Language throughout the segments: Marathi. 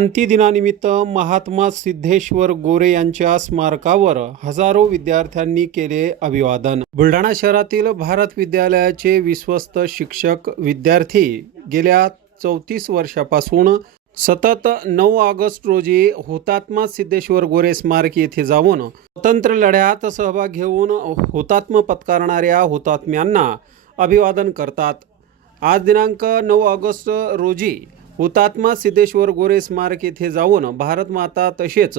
क्रांती दिनानिमित्त महात्मा सिद्धेश्वर गोरे यांच्या स्मारकावर हजारो विद्यार्थ्यांनी केले अभिवादन. बुलढाणा शहरातील भारत विद्यालयाचे विश्वस्त शिक्षक विद्यार्थी गेल्या चौतीस वर्षापासून सतत नऊ ऑगस्ट रोजी हुतात्मा सिद्धेश्वर गोरे स्मारक येथे जाऊन स्वतंत्र लढ्यात सहभाग घेऊन हुतात्म पत्कारणाऱ्या हुतात्म्यांना अभिवादन करतात. आज दिनांक नऊ ऑगस्ट रोजी हुतात्मा सिद्धेश्वर गोरे स्मारक येथे जाऊन भारतमाता तसेच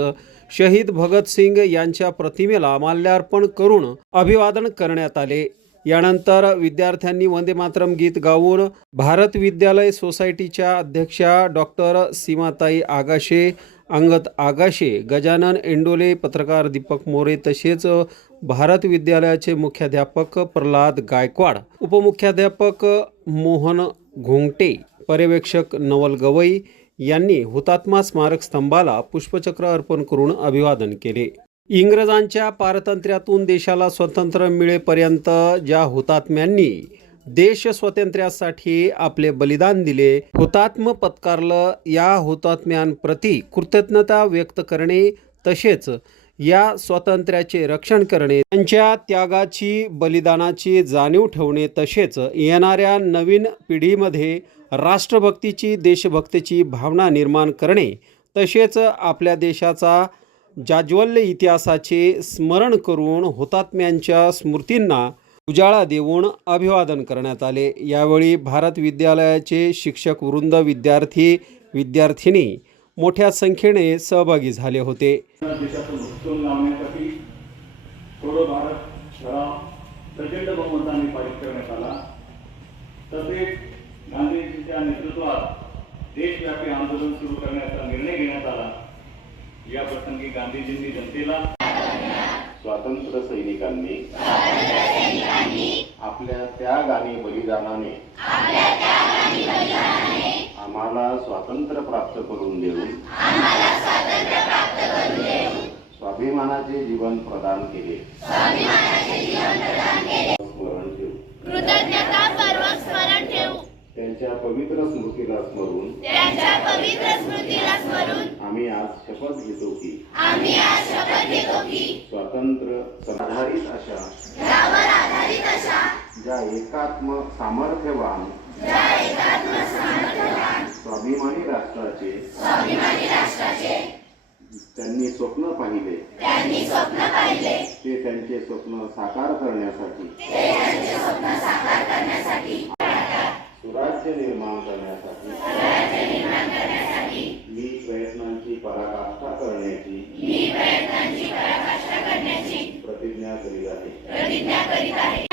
शहीद भगतसिंग यांच्या प्रतिमेला माल्यार्पण करून अभिवादन करण्यात आले. यानंतर विद्यार्थ्यांनी वंदे मातरम गीत गाऊन भारत विद्यालय सोसायटीच्या अध्यक्षा डॉक्टर सीमाताई आगाशे अंगत आगाशे गजानन एंडोले पत्रकार दीपक मोरे तसेच भारत विद्यालयाचे मुख्याध्यापक प्रल्हाद गायकवाड उपमुख्याध्यापक मोहन घोंगटे पर्यवेक्षक नवल गवई यांनी हुतात्मा स्मारक स्तंभाला पुष्पचक्र अर्पण करून अभिवादन केले. इंग्रजांच्या पारतंत्र्यातून देशाला स्वतंत्र मिळेपर्यंत ज्या हुतात्म्यांनी देश स्वातंत्र्यासाठी आपले बलिदान दिले हुतात्म पत्कारलं या हुतात्म्यांप्रती कृतज्ञता व्यक्त करणे तसेच या स्वातंत्र्याचे रक्षण करणे त्यांच्या त्यागाची बलिदानाची जाणीव ठेवणे तसेच येणाऱ्या नवीन पिढीमध्ये राष्ट्रभक्तीची देशभक्तीची भावना निर्माण करणे तसेच आपल्या देशाचा जाज्वल्य इतिहासाचे स्मरण करून हुतात्म्यांच्या स्मृतींना उजाळा देऊन अभिवादन करण्यात आले. यावेळी भारत विद्यालयाचे शिक्षक वृंद विद्यार्थी विद्यार्थिनी मोठ्या संख्येने सहभागी झाले होते. प्रचंड बहुमताने पारित करण्यात आला. तसेच गांधीजींच्या नेतृत्वात देशव्यापी आंदोलन सुरू करण्याचा निर्णय घेण्यात आला. या प्रसंगी गांधीजींनी जनतेला स्वातंत्र्य सैनिकांनी आपल्या त्याग आणि बलिदानाने आम्हाला स्वातंत्र्य प्राप्त करून देऊन स्वाभिमानाचे जीवन प्रदान केले. स्मरण ठेवू. कृतज्ञतापूर्वक स्मरण त्यांच्या पवित्र स्मृतीला स्मरून त्यांच्या पवित्र स्मृतीला स्मरून आम्ही आज शपथ घेतो की आम्ही आज शपथ घेतो की स्वातंत्र्य आधारित अशा यावर आधारित अशा ज्या एकात्म सामर्थ्यवान स्वाभिमानी राष्ट्राचे स्वाभिमानी राष्ट्राचे त्यांनी स्वप्न पाहिले. त्यांनी स्वप्न पाहिले. ते त्यांचे स्वप्न साकार करण्यासाठी ते त्यांचे स्वप्न साकार करण्यासाठी सुराज्य निर्माण करण्यासाठी स्वराज्य निर्माण करण्यासाठी. मी प्रयत्नांची पराकाष्ठा करण्याची मी प्रयत्नांची पराकाष्ठा करण्याची. प्रतिज्ञा करीत आहे.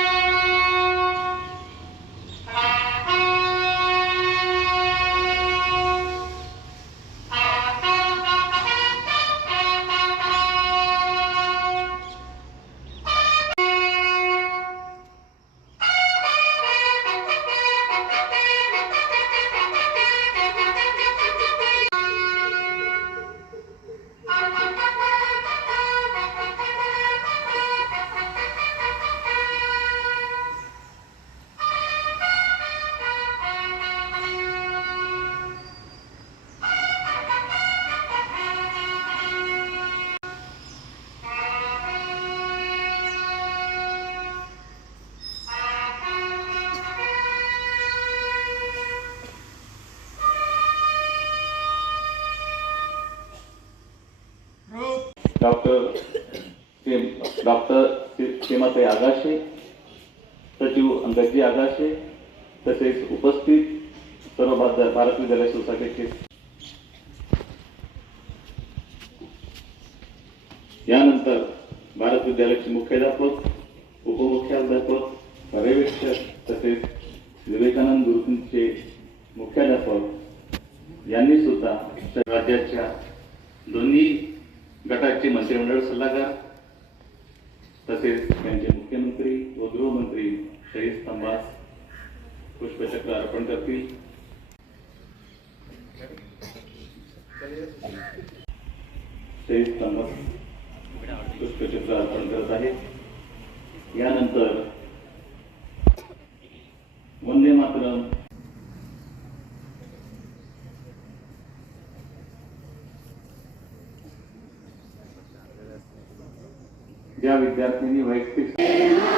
डॉक्टर डॉक्टर सीमाताई आगाशे सचिव अंगदजी आगाशे तसेच उपस्थित सर्व भारत विद्यालय सोसायटीचे. यानंतर भारत विद्यालयाचे मुख्याध्यापक उपमुख्याध्यापक पर्यवेक्षक तसेच विवेकानंद गुरुकुलचे मुख्याध्यापक यांनी सुद्धा राज्याच्या दोन्ही गटाचे मंत्रिमंडळ सल्लागार तसेच त्यांचे मुख्यमंत्री व गृहमंत्री शहीद स्तंभास पुष्पचक्र अर्पण करतील. शहीद स्तंभास पुष्पचक्र अर्पण करत आहेत. यानंतर वंदे मातरम ज्या विद्यार्थ्यांनी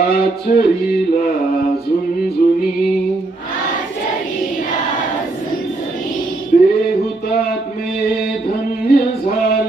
आचरीला झुंझुनी देहुतात हुतात्मे धन्य झाले.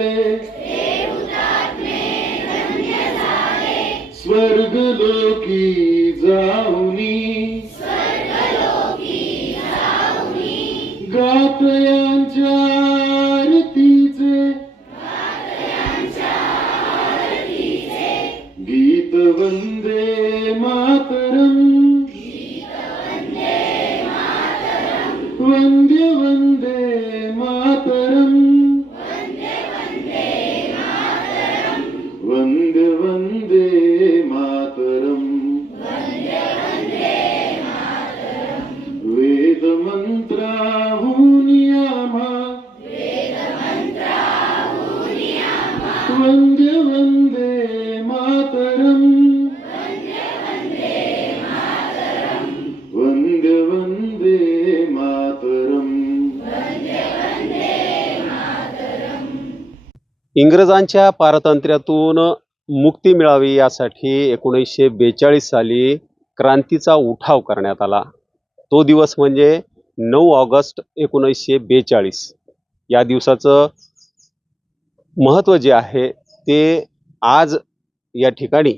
इंग्रजांच्या पारतंत्र्यातून मुक्ती मिळावी यासाठी एकोणीसशे बेचाळीस साली क्रांतीचा उठाव करण्यात आला. तो दिवस म्हणजे नऊ ऑगस्ट एकोणीसशे बेचाळीस. या दिवसाचं महत्त्व जे आहे ते आज या ठिकाणी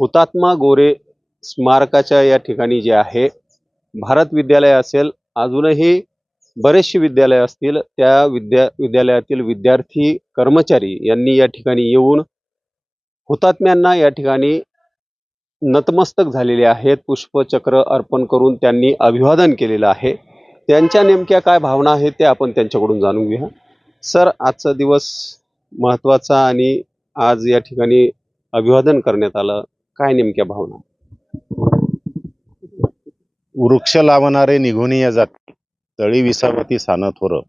हुतात्मा गोरे स्मारकाच्या या ठिकाणी जे आहे भारत विद्यालय असेल अजूनही बरेचसे विद्यालय असतील त्या विद्या विद्यालयातील विद्यार्थी कर्मचारी यांनी या ठिकाणी येऊन हुतात्म्यांना या ठिकाणी नतमस्तक झालेले आहेत पुष्पचक्र अर्पण करून त्यांनी अभिवादन केलेलं आहे. त्यांच्या नेमक्या काय भावना आहेत ते आपण त्यांच्याकडून जाणून घेऊया. सर आजचा दिवस महत्त्वाचा आणि आज या ठिकाणी अभिवादन करण्यात आलं. काय नेमक्या भावना? वृक्ष लावणारे निघून या जाती तळी विसावती सानं थोरं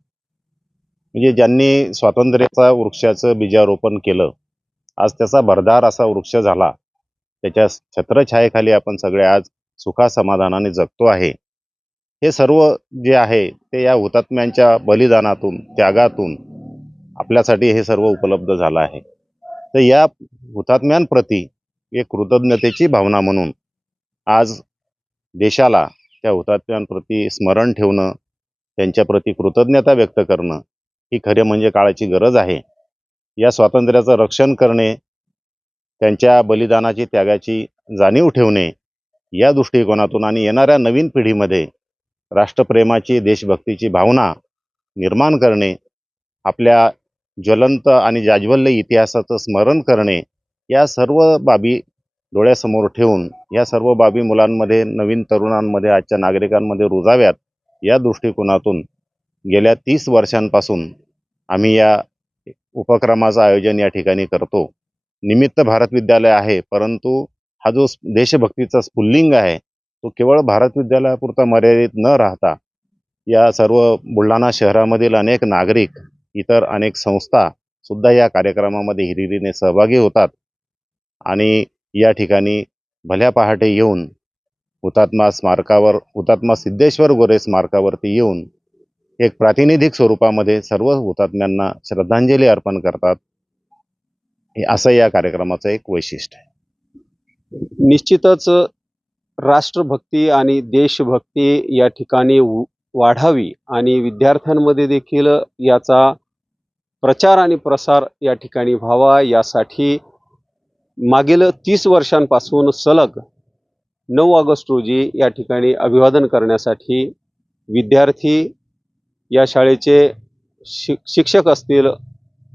म्हणजे ज्यांनी स्वातंत्र्याचा वृक्षाचं बीजारोपण केलं आज त्याचा भरदार असा वृक्ष झाला. त्याच्या छत्रछायेखाली आपण सगळे आज सुखा समाधानाने जगतो आहे. हे सर्व जे आहे ते या हुतात्म्यांच्या बलिदानातून त्यागातून आपल्यासाठी हे सर्व उपलब्ध झालं आहे. तर या हुतात्म्यांप्रती एक कृतज्ञतेची भावना म्हणून आज देशाला त्या हुतात्म्यांप्रती स्मरण ठेवणं त्यांच्याप्रती कृतज्ञता व्यक्त करणं ही खरे म्हणजे काळाची गरज आहे. या स्वातंत्र्याचं रक्षण करणे त्यांच्या बलिदानाची त्यागाची जाणीव ठेवणे या दृष्टिकोनातून आणि येणाऱ्या नवीन पिढीमध्ये राष्ट्रप्रेमाची देशभक्तीची भावना निर्माण करणे आपल्या ज्वलंत आणि जाज्वल्य इतिहासाचं स्मरण करणे या सर्व बाबी डोळ्यासमोर ठेवून या सर्व बाबी मुलांमध्ये नवीन तरुणांमध्ये आजच्या नागरिकांमध्ये रुजाव्यात या दृष्टिकोनातून गेल्या तीस वर्षांपासून आम्ही या उपक्रमाचं आयोजन या ठिकाणी करतो. निमित्त भारत विद्यालय आहे परंतु हा जो देशभक्तीचा स्फुल्लिंग आहे तो केवळ भारत विद्यालयापुरता मर्यादित न राहता या सर्व बुलढाणा शहरामधील अनेक नागरिक इतर अनेक संस्था सुद्धा या कार्यक्रमामध्ये हिरिरीने सहभागी होतात आणि या ठिकाणी भल्या पहाटे येऊन हुतात्मा स्मारकावर हुतात्मा सिद्धेश्वर गोरे स्मारकावरती येऊन एक प्रातिनिधिक स्वरूपामध्ये सर्व हुतात्म्यांना श्रद्धांजली अर्पण करतात हे असं या कार्यक्रमाचं एक वैशिष्ट्य आहे. निश्चितच राष्ट्रभक्ती आणि देशभक्ती या ठिकाणी वाढावी आणि विद्यार्थ्यांमध्ये देखील याचा प्रचार आणि प्रसार या ठिकाणी व्हावा यासाठी मागील तीस वर्षांपासून सलग नऊ ऑगस्ट रोजी या ठिकाणी अभिवादन करण्यासाठी विद्यार्थी या शाळेचे शि शिक्षक असतील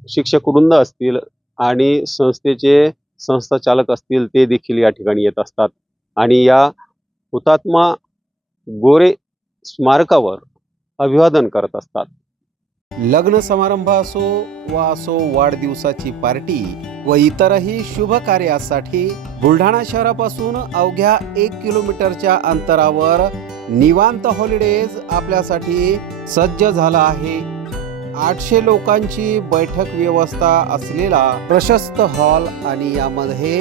शिक्षक वृंद असतील आणि संस्थेचे संस्था चालक असतील ते देखील या ठिकाणी येत असतात. आणि या हुतात्मा गोरे स्मारकावर अभिवादन करत असतात. लग्न समारंभ असो वा असो वाढदिवसाची पार्टी व इतरही शुभ कार्यासाठी बुलढाणा शहरापासून अवघ्या एक किलोमीटरच्या अंतरावर निवांत हॉलिडेज आपल्यासाठी सज्ज झाला आहे. आठशे लोकांची बैठक व्यवस्था असलेला प्रशस्त हॉल आणि यामध्ये